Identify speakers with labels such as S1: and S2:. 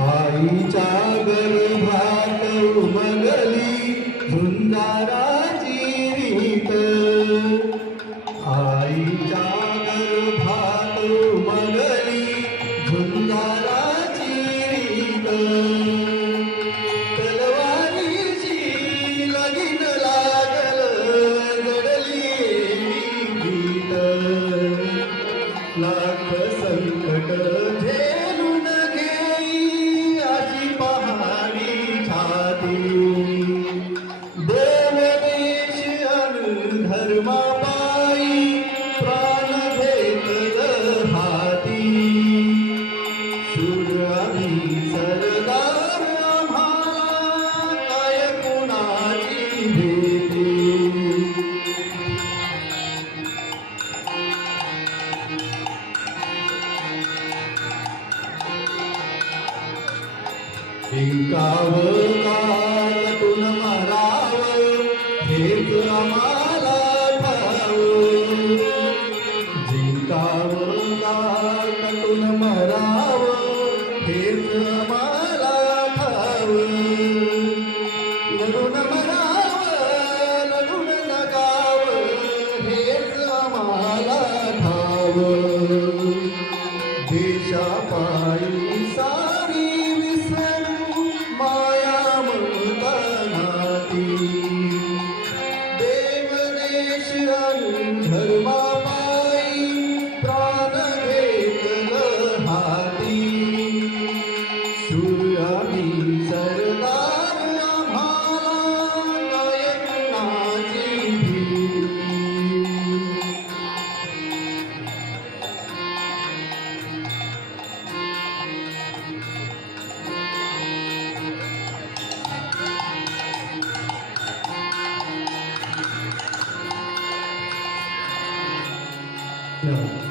S1: आईच्या गर्भात उमगली झुंजाराची रीत. आईच्या गर्भात उमगली झुंजाराची रीत. तलवारीची लगीन लागल जडली भीत लाख जिंकावं कातून मरावं हेच आम्हाला ठावं. जिंकावं कातून मरावं हेच आम्हाला ठावं. लढून मरावं लढून जगावं हेच आम्हाला धर्मा No.